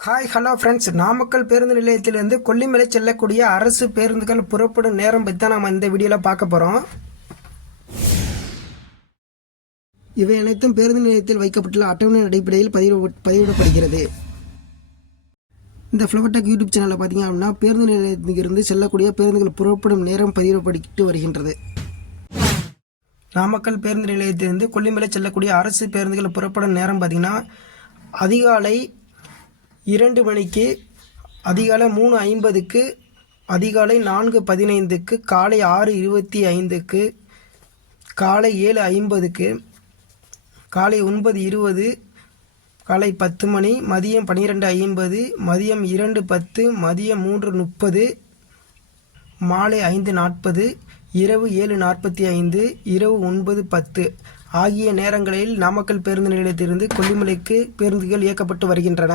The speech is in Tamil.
ஹாய் ஹலோ ஃப்ரெண்ட்ஸ் நாமக்கல் பேருந்து நிலையத்திலிருந்து கொல்லிமலை செல்லக்கூடிய அரசு பேருந்துகள் புறப்படும் நேரம் பற்றி தான் நம்ம இந்த வீடியோவில் பார்க்க போகிறோம் இவை அனைத்தும் பேருந்து நிலையத்தில் வைக்கப்பட்டுள்ள அட்டவணை அடிப்படையில் பதிவு பதிவிடப்படுகிறது. இந்த ஃப்ளவர்டெக் யூடியூப் சேனலில் பார்த்தீங்க அப்படின்னா பேருந்து நிலையத்திலிருந்து செல்லக்கூடிய பேருந்துகள் புறப்படும் நேரம் பதிவிடப்பட்டு வருகின்றது. நாமக்கல் பேருந்து நிலையத்திலிருந்து கொல்லிமலை செல்லக்கூடிய அரசு பேருந்துகள் புறப்படும் நேரம் பார்த்தீங்கன்னா அதிகாலை இரண்டு மணிக்கு அதிகாலை மூணு ஐம்பதுக்கு அதிகாலை நான்கு பதினைந்துக்கு காலை ஆறு இருபத்தி ஐந்துக்கு காலை ஏழு ஐம்பதுக்கு காலை ஒன்பது இருபது காலை பத்து மணி மதியம் பன்னிரெண்டு ஐம்பது மதியம் இரண்டு பத்து மதியம் மூன்று முப்பது மாலை ஐந்து நாற்பது இரவு ஏழு நாற்பத்தி ஐந்து இரவு ஒன்பது பத்து ஆகிய நேரங்களில் நாமக்கல் பேருந்து நிலையத்திலிருந்து கொல்லிமலைக்கு பேருந்துகள் இயக்கப்பட்டு வருகின்றன.